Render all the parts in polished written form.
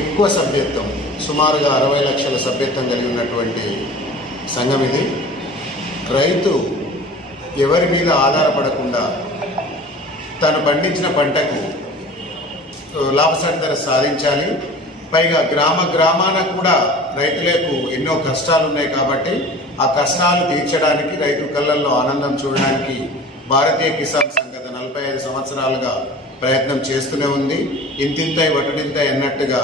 ఎక్కువ సభ్యత్వం, సుమారుగా 60 లక్షల సభ్యత్వం కలిగి ఉన్నటువంటి సంఘం ఇది. రైతు ఎవరి మీద ఆధారపడకుండా తను పండించిన పంటకు లాభసాటి ధర సాధించాలి. పైగా గ్రామాన కూడా రైతులకు ఎన్నో కష్టాలు ఉన్నాయి కాబట్టి ఆ కష్టాలు తీర్చడానికి, రైతు కళ్ళల్లో ఆనందం చూడడానికి భారతీయ కిసాన్ సంఘ్ గత 45 సంవత్సరాలుగా ప్రయత్నం చేస్తూనే ఉంది. ఇంతింతై వటుడింతై అన్నట్టుగా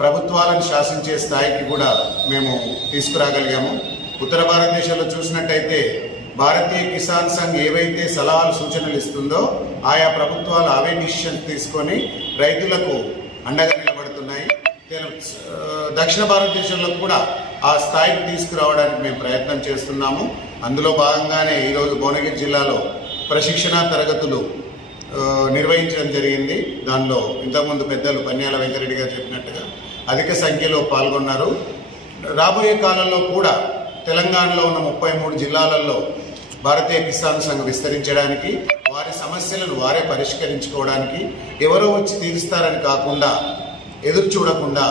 ప్రభుత్వాలను శాసించే స్థాయికి కూడా మేము తీసుకురాగలిగాము. ఉత్తర భారతదేశంలో చూసినట్టయితే భారతీయ కిసాన్ సంఘ్ ఏవైతే సలహాలు సూచనలు ఇస్తుందో ఆయా ప్రభుత్వాలు అవే డిసిషన్స్ తీసుకొని రైతులకు అండగా నిలబడుతున్నాయి. దక్షిణ భారతదేశంలో కూడా ఆ స్థాయికి తీసుకురావడానికి మేము ప్రయత్నం చేస్తున్నాము. అందులో భాగంగానే ఈరోజు భువనగిరి జిల్లాలో ప్రశిక్షణ తరగతులు నిర్వహించడం జరిగింది. దానిలో ఇంతకుముందు పెద్దలు పన్యాల వెంకరెడ్డి గారు చెప్పినట్టుగా అధిక సంఖ్యలో పాల్గొన్నారు. రాబోయే కాలంలో కూడా తెలంగాణలో ఉన్న 33 జిల్లాలలో భారతీయ కిసాన్ సంఘ్ విస్తరించడానికి, వారి సమస్యలను వారే పరిష్కరించుకోవడానికి, ఎవరో వచ్చి తీరుస్తారని కాకుండా ఎదురు చూడకుండా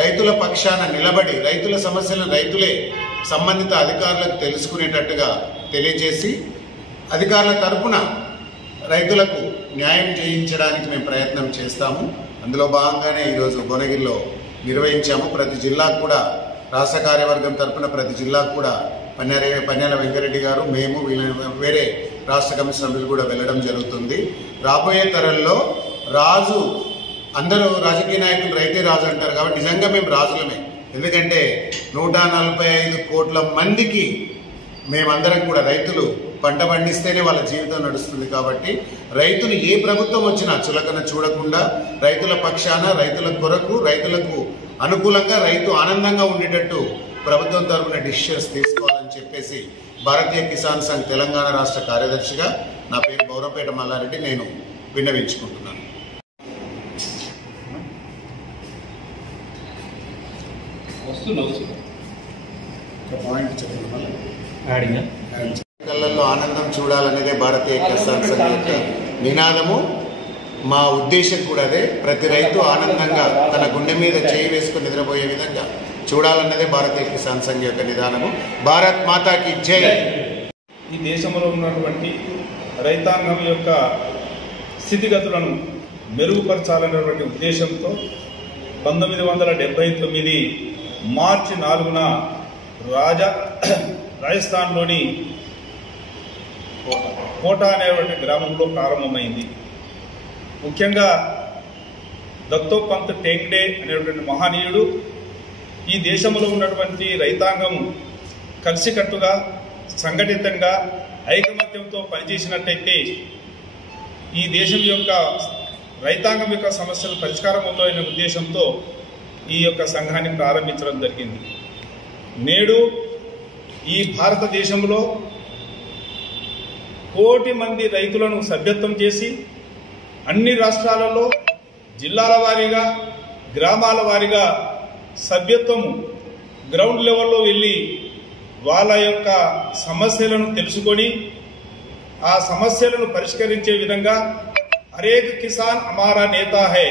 రైతుల పక్షాన నిలబడి రైతుల సమస్యలను రైతులే సంబంధిత అధికారులకు తెలుసుకునేటట్టుగా తెలియజేసి అధికారుల తరపున రైతులకు న్యాయం చేయించడానికి మేము ప్రయత్నం చేస్తాము. అందులో భాగంగానే ఈరోజు భువనగిరిలో నిర్వహించాము. ప్రతి జిల్లాకు కూడా రాష్ట్ర కార్యవర్గం తరపున ప్రతి జిల్లాకు కూడా పన్యాల వెంకరెడ్డి గారు, మేము, వేరే రాష్ట్ర కమిటీ సభ్యులు కూడా వెళ్ళడం జరుగుతుంది. రాబోయే తరంలో రాజు, అందరూ రాజకీయ నాయకులు రైతే రాజు అంటారు కాబట్టి నిజంగా మేము రాజులమే. ఎందుకంటే 145 కోట్ల మందికి మేమందరం కూడా రైతులు పంట పండిస్తేనే వాళ్ళ జీవితం నడుస్తుంది. కాబట్టి రైతులు ఏ ప్రభుత్వం వచ్చినా చులకన చూడకుండా రైతుల పక్షాన, రైతుల కొరకు, రైతులకు అనుకూలంగా, రైతు ఆనందంగా ఉండేటట్టు ప్రభుత్వం తరపున డిసిషన్స్ తీసుకోవాలని చెప్పేసి భారతీయ కిసాన్ సంఘ్ తెలంగాణ రాష్ట్ర కార్యదర్శిగా నా పేరు బౌరంపేట మల్లారెడ్డి నేను విన్నవించుకుంటున్నాను. కళ్ళల్లో ఆనందం చూడాలనేదే భారతీయ కిసాన్ సంఘ్ యొక్క నినాదము. మా ఉద్దేశం కూడా అదే. ప్రతి రైతు ఆనందంగా తన గుండె మీద చేయి వేసుకుని నిద్రపోయే విధంగా చూడాలన్నదే భారతీయ కిసాన్ సంఘ్ యొక్క నిదానము. భారత్ మాతాకి జై. ఈ దేశంలో ఉన్నటువంటి రైతాంగం యొక్క స్థితిగతులను మెరుగుపరచాలనేటువంటి ఉద్దేశంతో 1979 మార్చి 4న రాజస్థాన్లోని కోటా అనేటువంటి గ్రామంలో ప్రారంభమైంది. ముఖ్యంగా దత్తోపంత్ టెంగ్డే అనేటువంటి మహనీయుడు ఈ దేశంలో ఉన్నటువంటి రైతాంగం కలిసికట్టుగా, సంఘటితంగా, ఐకమత్యంతో పనిచేసినట్టయితే ఈ దేశం యొక్క రైతాంగం యొక్క సమస్యలు పరిష్కారం అవుతాయనే ఉద్దేశంతో ఈ యొక్క సంఘాన్ని ప్రారంభించడం జరిగింది. నేడు ఈ భారతదేశంలో 1 కోటి మంది రైతులను సభ్యత్వం చేసి అన్ని రాష్ట్రాలలో జిల్లాల వారీగా, గ్రామాల వారీగా సభ్యత్వము గ్రౌండ్ లెవెల్లో వెళ్ళి వాళ్ళ యొక్క సమస్యలను తెలుసుకొని ఆ సమస్యలను పరిష్కరించే విధంగా హరేక్ కిసాన్ హమారా నేతా హై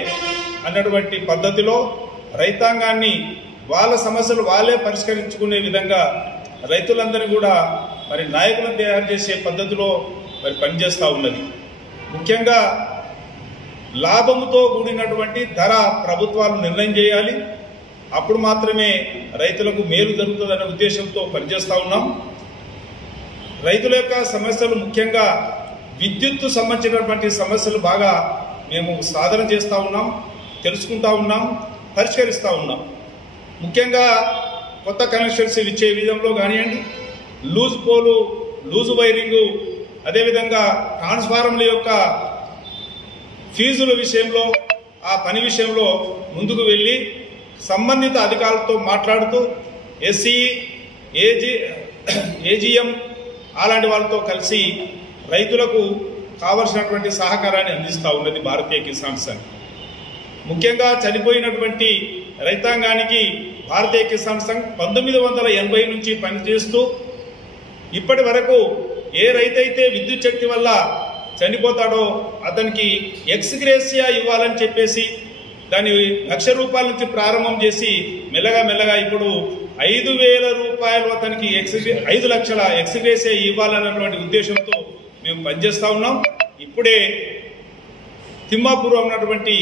అన్నటువంటి పద్ధతిలో రైతాంగాన్ని వాళ్ళ సమస్యలు వాళ్ళే పరిష్కరించుకునే విధంగా రైతులందరినీ కూడా మరి నాయకులను తయారు చేసే పద్ధతిలో మరి పనిచేస్తూ ఉన్నది. ముఖ్యంగా లాభముతో కూడినటువంటి ధర ప్రభుత్వాలు నిర్ణయం చేయాలి. అప్పుడు మాత్రమే రైతులకు మేలు జరుగుతుందనే ఉద్దేశంతో పనిచేస్తూ ఉన్నాం. రైతుల యొక్క సమస్యలు, ముఖ్యంగా విద్యుత్తు సంబంధించినటువంటి సమస్యలు బాగా మేము సాధన చేస్తూ ఉన్నాం, తెలుసుకుంటూ ఉన్నాం, పరిష్కరిస్తూ ఉన్నాం. ముఖ్యంగా కొత్త కనెక్షన్స్ ఇచ్చే విధంలో కానివ్వండి, లూజ్ పోలు, లూజ్ వైరింగు, అదేవిధంగా ట్రాన్స్ఫార్మర్ల యొక్క ఫీజుల విషయంలో, ఆ పని విషయంలో ముందుకు వెళ్ళి సంబంధిత అధికారులతో మాట్లాడుతూ ఎస్సీ, ఏజీఎం అలాంటి వాళ్ళతో కలిసి రైతులకు కావలసినటువంటి సహకారాన్ని అందిస్తూ ఉన్నది భారతీయ కిసాన్ సంఘ్. ముఖ్యంగా చనిపోయినటువంటి రైతాంగానికి భారతీయ కిసాన్ సంఘ్ 1980 నుంచి పనిచేస్తూ ఇప్పటి వరకు ఏ రైతైతే విద్యుత్ శక్తి వల్ల చనిపోతాడో అతనికి ఎక్స్గ్రేసియా ఇవ్వాలని చెప్పేసి దాన్ని 1,00,000 రూపాయల నుంచి ప్రారంభం చేసి మెల్లగా ఇప్పుడు 5,000 రూపాయలు అతనికి 5 లక్షల ఎక్స్గ్రేస్ ఇవ్వాలన్నటువంటి ఉద్దేశంతో మేము పనిచేస్తా ఉన్నాం. ఇప్పుడే తిమ్మాపూర్ ఉన్నటువంటి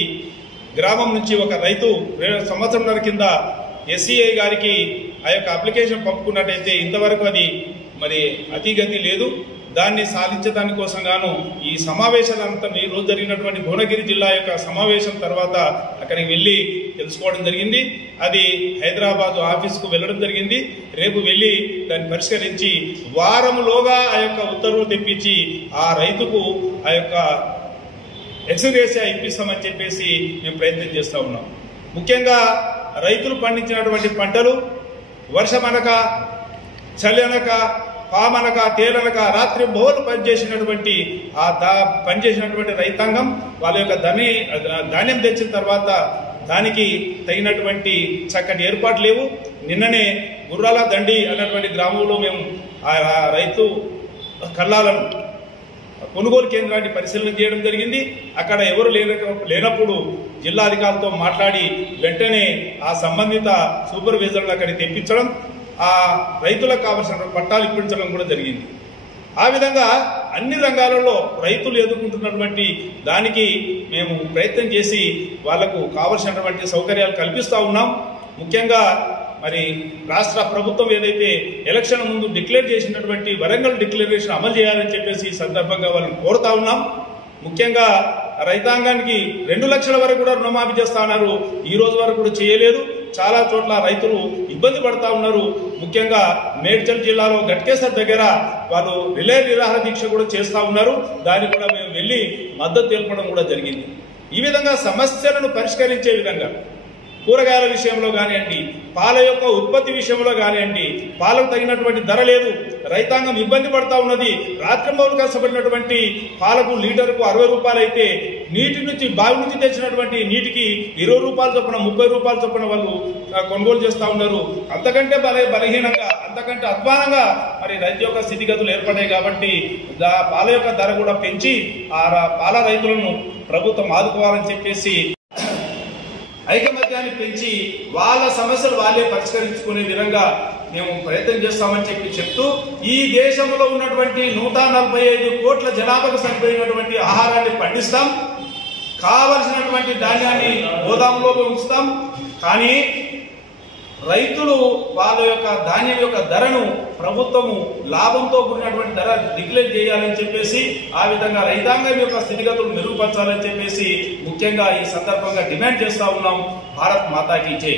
గ్రామం నుంచి ఒక రైతు 2 సంవత్సరాల కింద SCI గారికి ఆ యొక్క అప్లికేషన్ పంపుకున్నట్టయితే ఇంతవరకు అది మరి అతిగతి లేదు. దాన్ని సాధించడాని కోసం గాను ఈ సమావేశాలంతా ఈ రోజు జరిగినటువంటి భువనగిరి జిల్లా యొక్క సమావేశం తర్వాత అక్కడికి వెళ్ళి తెలుసుకోవడం జరిగింది. అది హైదరాబాద్ ఆఫీస్కు వెళ్ళడం జరిగింది. రేపు వెళ్ళి దాన్ని పరిష్కరించి వారంలోగా ఆ యొక్క ఉత్తర్వులు తెప్పించి ఆ రైతుకు ఆ యొక్క ఎక్స్గ్రేసియా ఇప్పిస్తామని చెప్పేసి మేము ప్రయత్నం చేస్తూ ఉన్నాం. ముఖ్యంగా రైతులు పండించినటువంటి పంటలు వర్షమనక చల్లనక పామనక తేలనక రాత్రి బోలు పనిచేసినటువంటి పనిచేసినటువంటి రైతాంగం వాళ్ళ యొక్క ధాన్యం తెచ్చిన తర్వాత దానికి తగినటువంటి చక్కటి ఏర్పాటు లేవు. నిన్ననే గుర్రాల దండి అన్నటువంటి గ్రామంలో మేము ఆ రైతు కళ్ళాలను కొనుగోలు కేంద్రాన్ని పరిశీలన చేయడం జరిగింది. అక్కడ ఎవరు లేనప్పుడు జిల్లా అధికారులతో మాట్లాడి వెంటనే ఆ సంబంధిత సూపర్వైజర్లు అక్కడికి తెప్పించడం, ఆ రైతులకు కావలసిన పట్టాలు ఇప్పించడం కూడా జరిగింది. ఆ విధంగా అన్ని రంగాలలో రైతులు ఎదుర్కొంటున్నటువంటి దానికి మేము ప్రయత్నం చేసి వాళ్లకు కావలసినటువంటి సౌకర్యాలు కల్పిస్తూ ఉన్నాం. ముఖ్యంగా మరి రాష్ట్ర ప్రభుత్వం ఏదైతే ఎలక్షన్ ముందు డిక్లేర్ చేసినటువంటి వరంగల్ డిక్లరేషన్ అమలు చేయాలని చెప్పేసి ఈ సందర్భంగా వాళ్ళని కోరుతా ఉన్నాం. ముఖ్యంగా రైతాంగానికి 2 లక్షల వరకు కూడా రుణమాఫీ చేస్తా ఉన్నారు. ఈ రోజు వరకు కూడా చేయలేదు. చాలా చోట్ల రైతులు ఇబ్బంది పడతా ఉన్నారు. ముఖ్యంగా మేడ్చల్ జిల్లాలో గట్కేసర్ దగ్గర వాళ్ళు రిలే నిరాహార దీక్ష కూడా చేస్తూ ఉన్నారు. దానికి కూడా మేము వెళ్ళి మద్దతు తెలపడం కూడా జరిగింది. ఈ విధంగా సమస్యలను పరిష్కరించే విధంగా కూరగాయల విషయంలో కానివ్వండి, పాల యొక్క ఉత్పత్తి విషయంలో కానివ్వండి, పాలకు తగినటువంటి ధర లేదు. రైతాంగం ఇబ్బంది పడతా ఉన్నది. రాత్రింబౌలు కష్టపడినటువంటి పాలకు లీటర్కు 60 రూపాయలు అయితే నీటి నుంచి బావి నుంచి తెచ్చినటువంటి నీటికి 20 రూపాయల చొప్పున 30 రూపాయల చొప్పున వాళ్ళు కొనుగోలు చేస్తూ ఉన్నారు. అంతకంటే బలహీనంగా అంతకంటే అధ్వానంగా మరి రైతు యొక్క స్థితిగతులు ఏర్పడ్డాయి. కాబట్టి పాల యొక్క ధర కూడా పెంచి ఆ పాల రైతులను ప్రభుత్వం ఆదుకోవాలని చెప్పేసి ఐకమత్యాన్ని పెంచి వాళ్ళ సమస్యలు వాళ్ళే పరిష్కరించుకునే విధంగా మేము ప్రయత్నం చేస్తామని చెప్తూ ఈ దేశంలో ఉన్నటువంటి 145 కోట్ల జనాభాకు సరిపోయినటువంటి ఆహారాన్ని పండిస్తాం. కావలసినటువంటి ధాన్యాన్ని గోదాములో ఉంచుతాం. కానీ రైతులు వాళ్ళ యొక్క ధాన్యం యొక్క ధరను ప్రభుత్వము లాభంతో కూడినటువంటి ధర డిక్లేర్ చేయాలని చెప్పేసి ఆ విధంగా రైతాంగం యొక్క స్థితిగతులు మెరుగుపరచాలని చెప్పేసి ముఖ్యంగా ఈ సందర్భంగా డిమాండ్ చేస్తా ఉన్నాం. భారత్ మాతాకి జై.